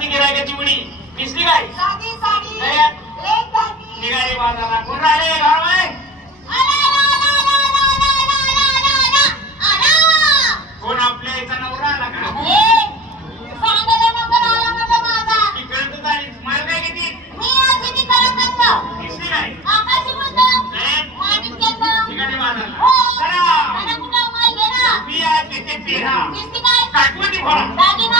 घातली गिरायकाची उडी? दिसली काय? निघाले बाजारला. कोण राहिले? गावाय कोण आपल्या याचा नवरा आला का? Daddy,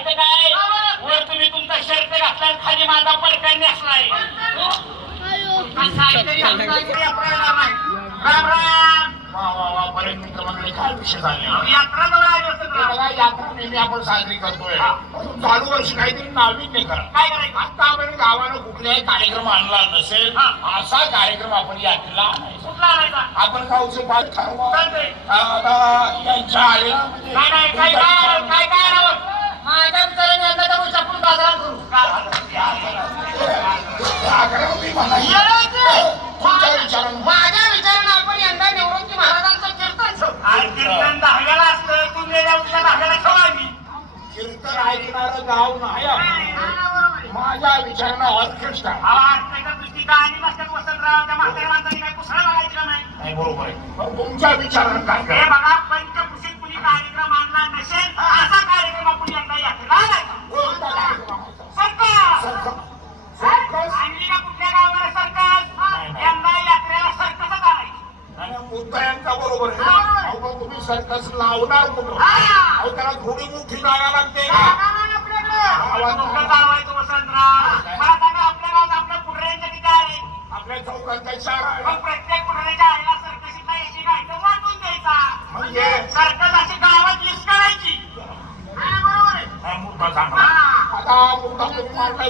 करायचं काय वर तुम्ही तुमचा शर्ट घातला खाली माझा पडकन नसलाय मित्र मंडळी काय आपण साजरी करतोय चालू वर्षी काहीतरी नाविन्य करा काय आता आपण गावानं कार्यक्रम आणला नसेल असा कार्यक्रम आपण यात्रेला आपण खाऊचं पाठ माझ्या विचाराने यांना तर उलटा पुढे बाजारात करू. माझ्या विचाराने माझ्या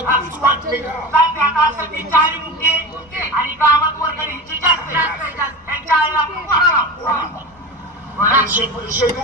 पाहिजे जाते मुके आणि गावात वर्गणी हिची जास्त त्यांच्या आईला शेतू शेतू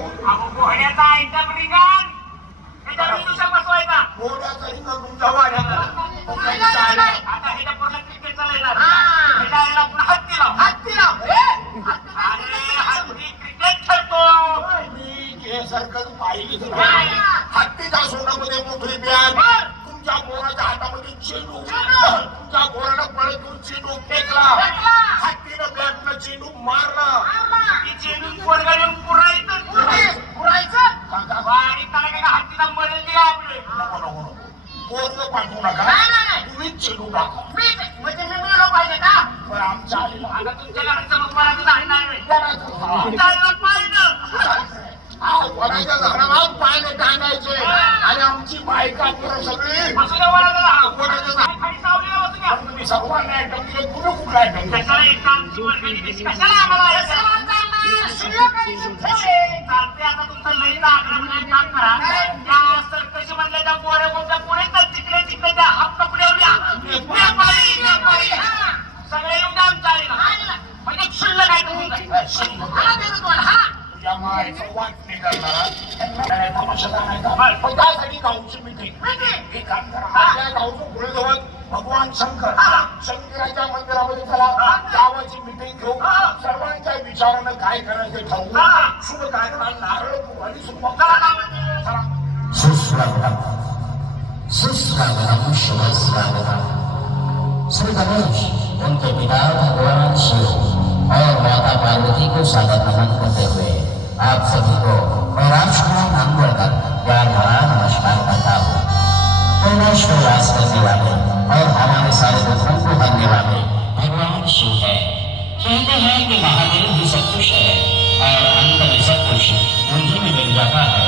कशाला एक आमची वर्गणी दिली? कशाला आम्हाला त्या सरकशी वाट नाही त्यांना काय तमाशा नाही पण त्यासाठी गावची मिटिंग हे काम करा आपल्या गावचं गुरुदेव भगवान शंकर शंकराच्या मंदिरामध्ये चला गावाची मिटिंग घेऊ सर्वांच्या विचारानं काय करायचं ठरवू शुभ कार्याला नारळ आणि सुरुवात सुस्वागतम सुस्वागतम शुभ स्वागतम श्री गणेश उनके पिता भगवान शिव और माता पार्वती को नमन करते हुए आप सभी को मैं राजकुमार नाम बढ़कर प्यार भरा नमस्कार करता हूँ। परमेश्वर वास करने वाले और हमारे सारे दुखों को हरने वाले भगवान शिव है। कहते हैं कि महादेव ही सब कुछ है और अंत में सब कुछ उन्हीं में मिल जाता है।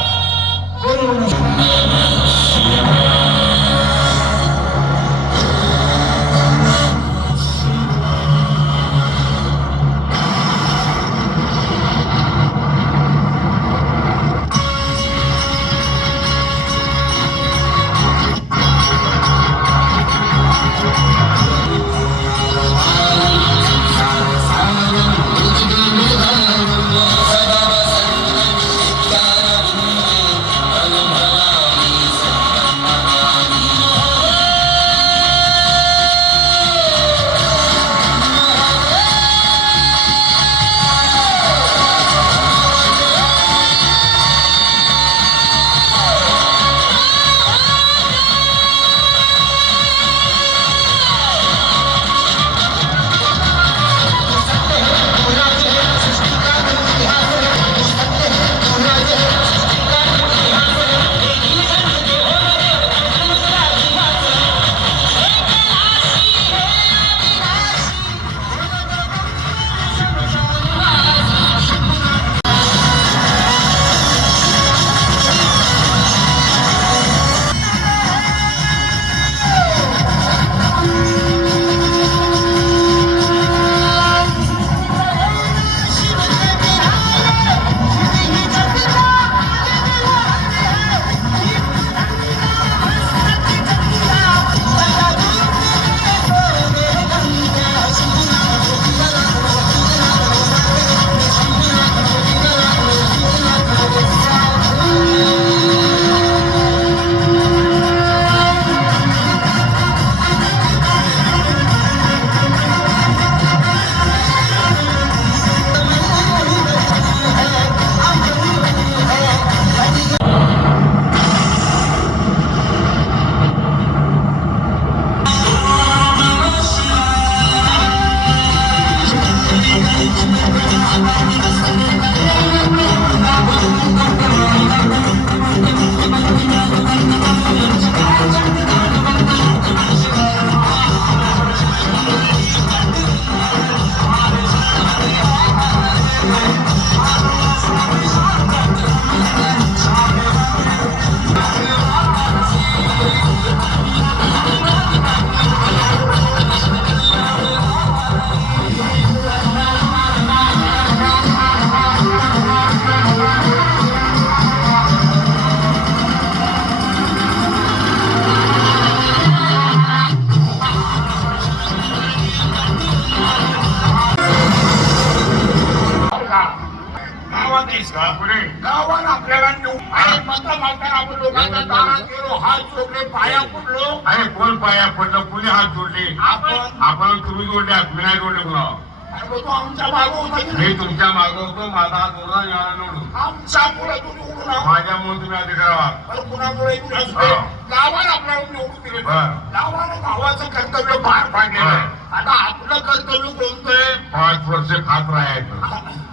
मी तुमच्या मागं होतो माझा हात जोडला याला निवडून आमच्या मुळे तुम्ही उडून आहो. माझ्यामुळे तुम्ही अधिकार आहात कुणामुळे? हा. गावानं आपल्याला निवडून दिले बरं. गावानं गावाचं कर्तव्य पार पाडलेलं हा. आहे. आता आपलं कर्तव्य कोणतंय पाच वर्ष खात राहायचं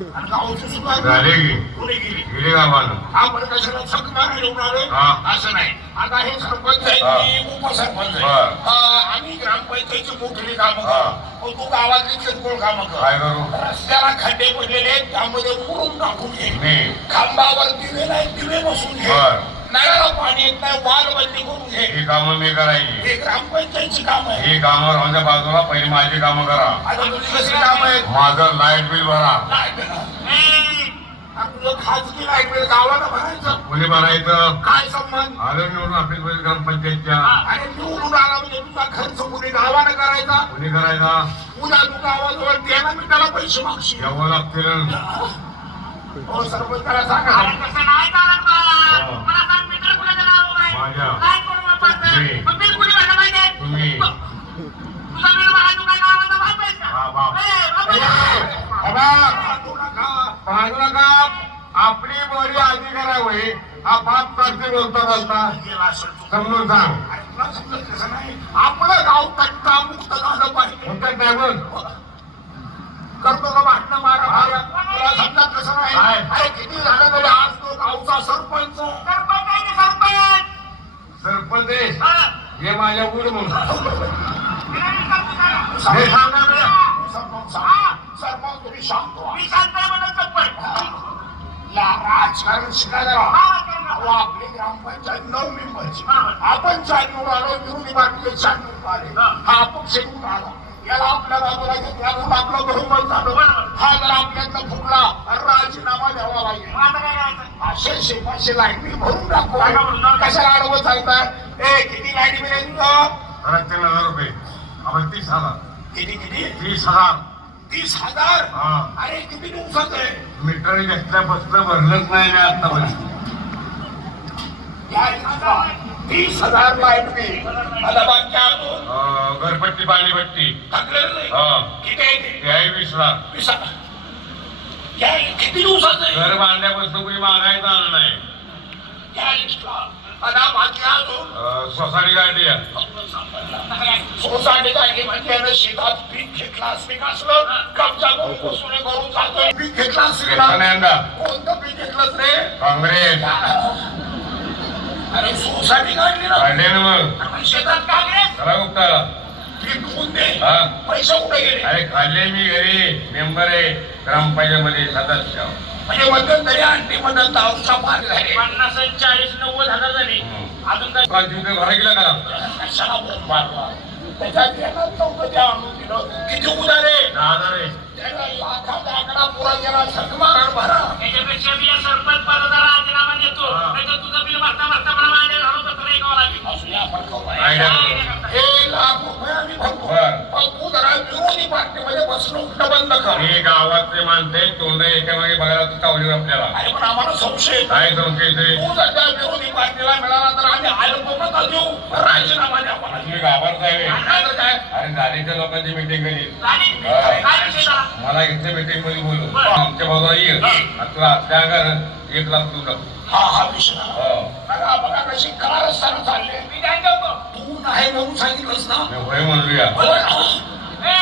झाले. कोणी गेली गेले कशाला हा. असं नाही. आता हे सरपंच आहे उपसरपंच आहे. आम्ही ग्रामपंचायतीची मोठी कामं. करतो. तू गावातली किरकोळ कामं कर. करू? रस्त्याला खड्डे पडलेले त्यामध्ये मुरुम टाकून घे. खांबावर दिवे नाही दिवे बसून घे. नळाला पाणी येत नाही वाल बंदी करून घे. ही कामं मी करायची. हे ग्रामपंचायतची काम आहे ही कामं राहून बाजूला पहिली माझी कामं करा. आता तुझी कशी काम आहेत? माझं लाइट बिल भरा. तुझं खाजगी लाइट बिल गावाला भरायचं. कोणी भरायचं? काय संबंध? आलं निवडून ऑफिस ग्रामपंचायतच्या आणि निवडून आला म्हणजे तुझा खर्च कुणी गावानं करायचा? कोणी करायचा? उद्या तू गावाजवळ त्याला मी त्याला पैसे मागशील. यावं लागतील. हो सरपंच त्याला सांगा आपली बॉडी आधी करावी हा बाप करते बोलता बोलता. समजून सांग आपलं गाव तट्टा मुक्त झालं पाहिजे करतो का मारा मारा तुला समजत कसं नाही काय? अरे किती झालं तरी आज तो गावचा सरपंच सरपंच आहे सरपंच? सरपंच आहे. हा. हे माझ्या गुड म्हणून बिर्याणी करतो जरा. हे सांगा बरं. सरपंच हा, सरपंच तुम्ही शांत व्हा. मी शांत आहे म्हणून चप्पल. या राजकारण शिकायला हा, अहो. आपली ग्रामपंचायत नऊ मेंबरची बरोबर. आपण चार निवडून आलो विरोधी पार्टीचे चार निवडून आले हा. हा अपक्ष निवडून आला याला आपल्या बाजूला घेतला म्हणून आपलं बहुमत झालं. हा जर आपल्यातनं फुटला तर राजीनामा द्यावा लागेल. आता? पाचशे शेपाशे लाइट बिल भरून टाकू. कशाला आडवं चालतात ए किती लाइट आहे तुझं तीन हजार रुपये. आपण तीस हजार. किती किती? तीस हजार. तीस हजार? हा. अरे किती दिवसात आहे? मीटर घेतल्यापासून भरलंच नाही मी या इतका. तीस हजार लाइट बिल आता बाकी घरपट्टी नाही. हा. किती आहे वीस लाख. वीस किती दिवसात आहे? घर बांधल्यापासून कोणी मागायचं आलं नाही. बाकी अजून अं, सोसायटी गाडी सोसायटी काय म्हणजे शेतात पीक घेतला पीक असलं? कब्जा करून वसुली करून जातोय पीक घेतला यंदा. कोणतं पीक घेतलं रे? काँग्रेस. अरे सोसायटी काढली ना. काढले ना मग. शेतात काँग्रेस चला पीक विकून दे. हा. पैसे कुठे गेले? अरे खाल्ले मी घरी. मेंबर आहे. ग्रामपंचायत मध्ये सदस्य म्हणजे मध्यंतरी आणली मध्यंतरी पार झाले पन्नास आणि चाळीस नव्वद हजार झाले. अजून काय? कांची घरा गेला का? कशाला बोंब मारला? त्याच्यात आणून दिलं. किती उदारे दहा हजार आहे. त्याला लाखात आकडा पुरा गेला सकमारण भरा. त्याच्यापेक्षा मी या सरपंच पदाचा हा. नाहीतर तुझं बिल भरता भरता मला माझ्या लागेल या आपण करू. काय करतो? एक लाख रुपये आम्ही भरतो. पण तू जरा विरोधी पार्टीमध्ये बसणं उठणं बंद कर हे गावातले माणसे तोंड एका मागे बघायला चावली आपल्याला अरे पण आम्हाला संशय येतो. काय संशय तू जर त्या विरोधी पार्टीला मिळाला तर आम्ही आयोग नका देऊ राजीनामा द्यावा लागेल तुम्ही गावात आहे नाहीतर काय अरे गाडीच्या लोकांची मिटिंग करी? हा. झाला? मला इथे मिटिंगमध्ये बोलू. आमच्या बाजूला येईल तुला त्या घर एक लाख तू टाक हा हा विषय हो. बघा बघा कशी कार असताना चालले. मी ध्यान ठेवतो. तू नाही म्हणून सांगितलंस ना? मी होय? ए,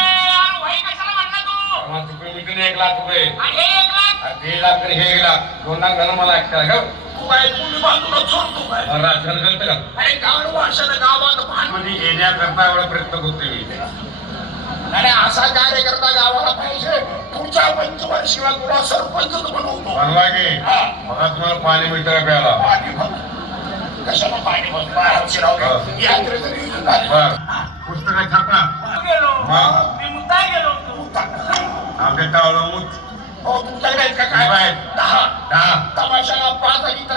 कशाला म्हणला तू? मला तिकडे मिटिंग एक लाख रुपये? आणि हे एक लाख? आणि ते लाख तर हे एक लाख. दोन लाख झालं मला तू काय बाजूला सोडतो काय? राशन करतं का? अरे गाड गावात म्हणजे येण्याकरता एवढा प्रयत्न करतोय मी. आणि असा कार्यकर्ता गावाला पाहिजे पुढच्या पंचवर्षीला तुला सरपंच बनवतो बनवा गे हा. बघा तुम्हाला पाणी मिळतं का प्यायला पाणी. कशाला पाणी भर? बाहेरची राहू दे. यात्रेचं नियोजन झालं. बर पुस्तकं छापा गेलो. हा. मी मुद्दा गेलो होतो. तू टाक. आमच्या टावला मूत हो तुमच्याकडे आहेत का काय आहेत. दहा दहा तमाशाला पाच आणि तर